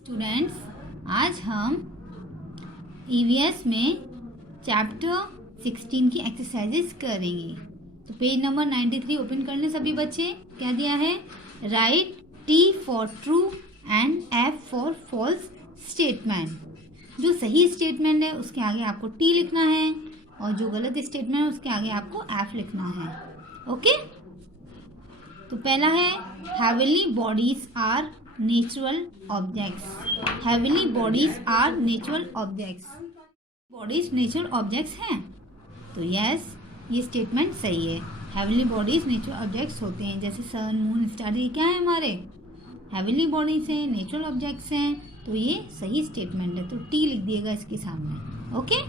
Students, आज हम EVS में चैप्टर 16 की एक्सरसाइजेस करेंगे। तो पेज नंबर 93 ओपन करने सभी बच्चे। क्या दिया है? Right T for true and F for false statement. जो सही स्टेटमेंट है उसके आगे आपको टी लिखना है और जो गलत स्टेटमेंट है उसके आगे आपको एफ लिखना है। ओके, तो पहला है heavenly bodies are natural objects. Heavenly bodies are natural objects. Bodies natural objects हैं, तो यस, ये स्टेटमेंट सही है। हेवनली बॉडीज नेचुरल ऑब्जेक्ट्स होते हैं, जैसे सन, मून, स्टार, ये क्या है? हमारे हेवनली बॉडीज हैं, नेचुरल ऑब्जेक्ट्स हैं, तो ये सही स्टेटमेंट है। तो टी लिख दिएगा इसके सामने। ओके,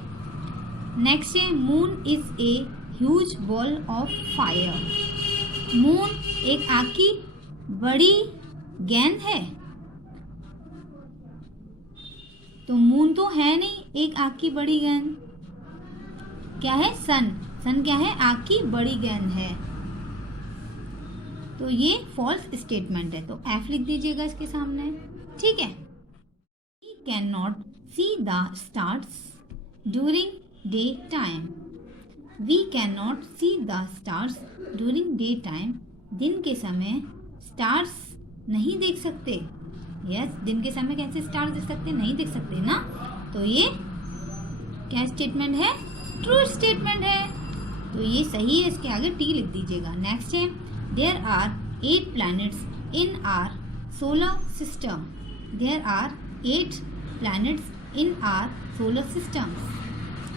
नेक्स्ट है moon is a huge ball of fire. Moon एक आग की बड़ी गेंद है, तो मून तो है नहीं एक आग की बड़ी गेंद। क्या है? सन। सन क्या है? आग की बड़ी गेंद है, तो ये फॉल्स स्टेटमेंट है। तो एफ लिख दीजिएगा इसके सामने। ठीक है। We can not see the stars during day time. We can not see the stars during day time. दिन के समय स्टार्स नहीं देख सकते। यस, दिन के समय कैसे स्टार्स देख सकते? नहीं देख सकते ना। तो ये क्या स्टेटमेंट है? ट्रू स्टेटमेंट है, तो ये सही है। इसके आगे टी लिख दीजिएगा। नेक्स्ट है there are 8 planets in our solar system. There are 8 planets in our solar system.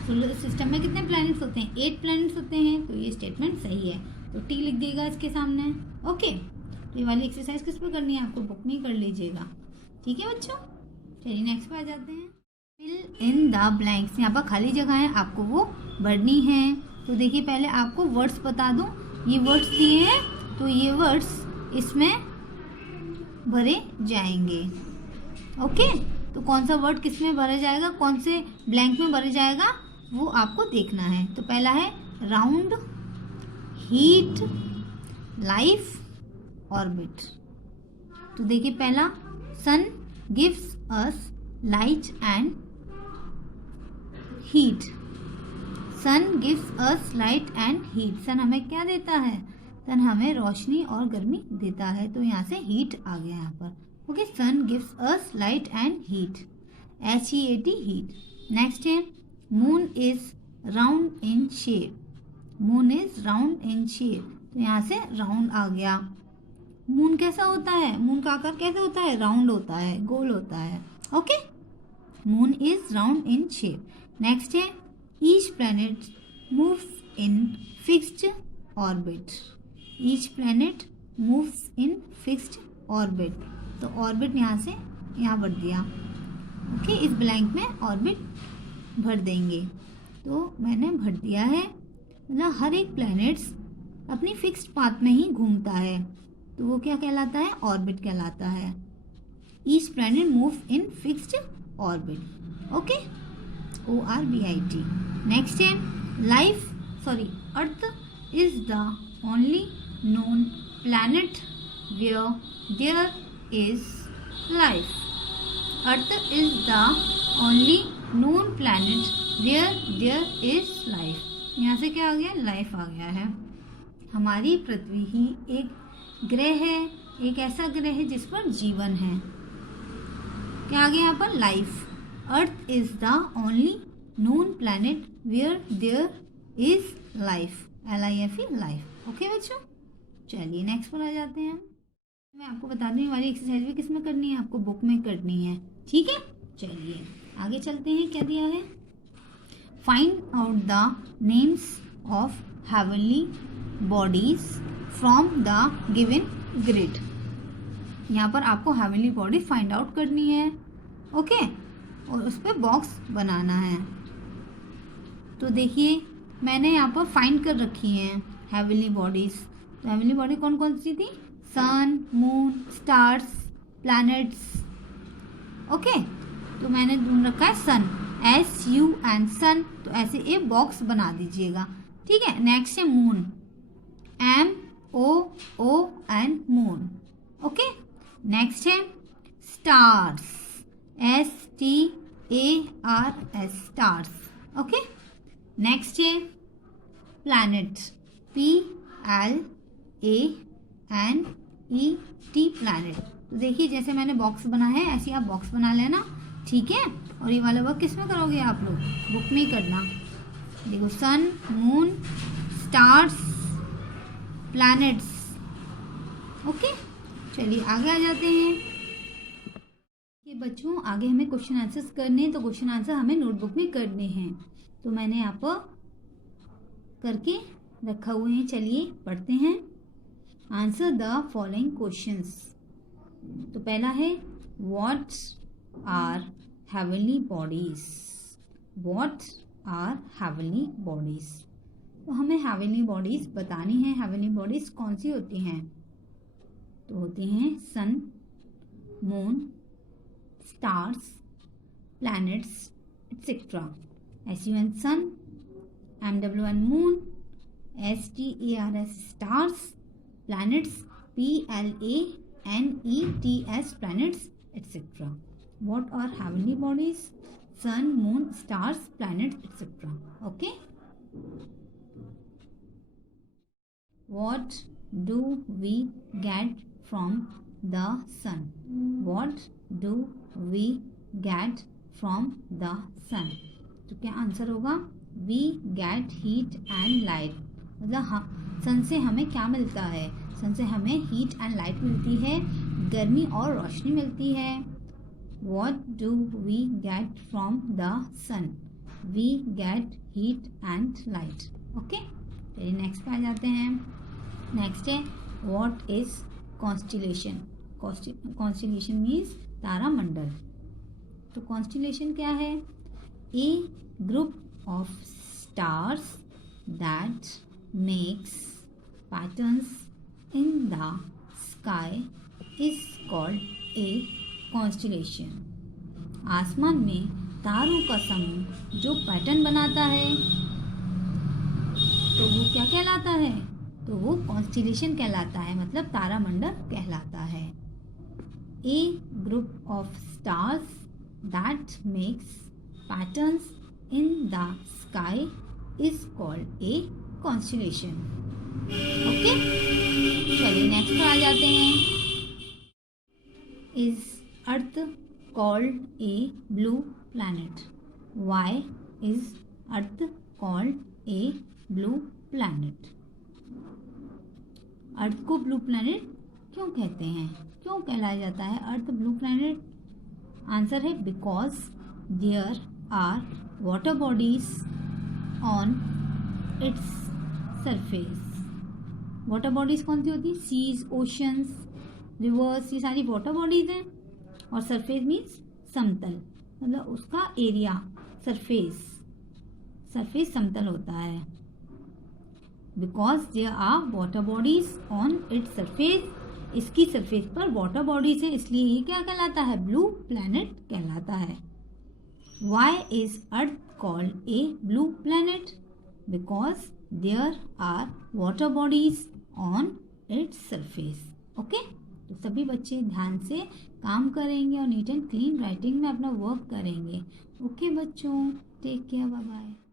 Solar system में कितने प्लैनेट्स होते हैं? 8 प्लैनेट्स होते हैं, तो ये स्टेटमेंट सही है। तो टी लिख देगा इसके सामने। ओके, तो ये वाली एक्सरसाइज किस पे करनी है? आपको बुक में कर लीजिएगा। ठीक है बच्चों, चलिए नेक्स्ट पे आ जाते हैं। Fill in the blanks. यहाँ पर खाली जगह है, आपको वो भरनी है। तो देखिए, पहले आपको वर्ड्स बता दूं। ये वर्ड्स दिए हैं, तो ये वर्ड्स इसमें भरे जाएंगे। ओके, तो कौन सा वर्ड किस में भरा जाएगा, कौन से ब्लैंक में भरा जाएगा, वो आपको देखना है। तो पहला है राउंड, हीट, लाइफ, ऑर्बिट। तो देखिए, पहला sun gives us light and heat. Sun gives us light and heat. Sun हमें क्या देता है? सन हमें रोशनी और गर्मी देता है, तो यहाँ से हीट आ गया यहाँ पर। Okay, sun gives us light and heat, HEAT, heat. Next है moon is round in shape. Moon is round in shape, तो यहाँ से राउंड आ गया। मून कैसा होता है? मून का आकार कैसा होता है? राउंड होता है, गोल होता है। Okay, moon is round in shape. Next है each planet moves in fixed orbit. Each planet moves in fixed orbit, तो ऑर्बिट यहाँ से यहाँ भर दिया। ओके, इस ब्लैंक में ऑर्बिट भर देंगे। तो मैंने भर दिया है, मतलब हर एक प्लैनेट्स अपनी फिक्स्ड पाथ में ही घूमता है, तो वो क्या कहलाता है? ऑर्बिट कहलाता है। Each planet move in fixed orbit. Okay, ORBIT। Next है Earth is the only known planet where there is life. Earth is the only known planet where there is life. यहाँ से क्या आ गया? लाइफ आ गया है। हमारी पृथ्वी ही एक ग्रह है, एक ऐसा ग्रह है जिस पर जीवन है। क्या आ गया यहाँ पर? Life. Earth is the only known planet where there is life, LIFE, life. Okay बच्चों, चलिए नेक्स्ट पर आ जाते हैं। मैं आपको बता दूं, ये वाली एक्सरसाइज भी किस में करनी है? आपको बुक में करनी है। ठीक है, चलिए आगे चलते हैं। क्या दिया है? Find out the names of heavenly bodies from the given grid. यहाँ पर आपको हेवनली बॉडी फाइंड आउट करनी है। ओके, और उस पर बॉक्स बनाना है। तो देखिए, मैंने यहाँ पर फाइंड कर रखी हैं हेवनली बॉडीज। तो हेवनली बॉडी कौन कौन सी थी? सन, मून, स्टार्स, प्लैनेट्स। ओके, तो मैंने ढूंढ रखा है सन, SUN, सन। तो ऐसे एक बॉक्स बना दीजिएगा। ठीक है। नेक्स्ट है moon, MOON, moon. Okay, next है stars, STARS, stars. Okay, next है प्लैनेट, PLANET, प्लैनेट। तो देखिए जैसे मैंने बॉक्स बना है ऐसे आप बॉक्स बना लेना, ठीक है। और ये वाला वर्क किस में करोगे आप लोग, बुक में ही करना। देखो सन, मून, स्टार्स, प्लैनेट्स। ओके, चलिए आगे आ जाते हैं। ये बच्चों आगे हमें क्वेश्चन आंसर्स करने हैं, तो क्वेश्चन आंसर हमें नोटबुक में करने हैं। तो मैंने यहाँ पर करके रखा हुए हैं, चलिए पढ़ते हैं। Answer the following questions. तो पहला है what are heavenly bodies, what are heavenly bodies. तो हमें हेवनली बॉडीज बतानी है। हेवनली बॉडीज कौन सी होती हैं, तो होती हैं sun, moon, stars, planets etcetera. SUN sun, MWN moon, STARS stars, planets PLANETS planets etcetera. What are heavenly bodies? Sun, moon, stars, planets, etc. Okay. What do we get from the sun? What do we get from the sun? तो क्या answer होगा, We get heat and light। मतलब सन से हमें क्या मिलता है, सन से हमें हीट एंड लाइट मिलती है, गर्मी और रोशनी मिलती है। What do we get from the sun? We get heat and light. Okay? चलिए नेक्स्ट पे आ जाते हैं। नेक्स्ट है What is constellation? Constellation means तारामंडल। तो constellation क्या है, A group of stars that makes patterns in the sky is called a constellation. आसमान में तारों का समूह जो पैटर्न बनाता है तो वो क्या कहलाता है, तो वो कॉन्स्टिलेशन कहलाता है, मतलब तारामंडल कहलाता है। A group of stars that makes patterns in the sky is called a constellation. Okay, चलिए नेक्स्ट पर आ जाते हैं। Is Earth called a blue planet? Why is Earth called a blue planet? अर्थ को ब्लू प्लैनेट क्यों कहते हैं, क्यों कहलाया जाता है अर्थ ब्लू प्लैनेट? आंसर है because there are water bodies on its surface. Water bodies कौन सी होती है, सीज, ओशंस, रिवर्स, ये सारी वाटर बॉडीज हैं। और सरफेस मीन्स समतल, मतलब उसका एरिया, सरफेस समतल होता है। Because there are water bodies on its surface, इसकी सरफेस पर वाटर बॉडीज है, इसलिए ये क्या कहलाता है, ब्लू प्लैनेट कहलाता है। Why is earth called a blue planet? Because there are water bodies on its surface. Okay, तो सभी बच्चे ध्यान से काम करेंगे और नीट एंड क्लीन राइटिंग में अपना वर्क करेंगे। ओके बच्चों, टेक केयर, बाय बाय।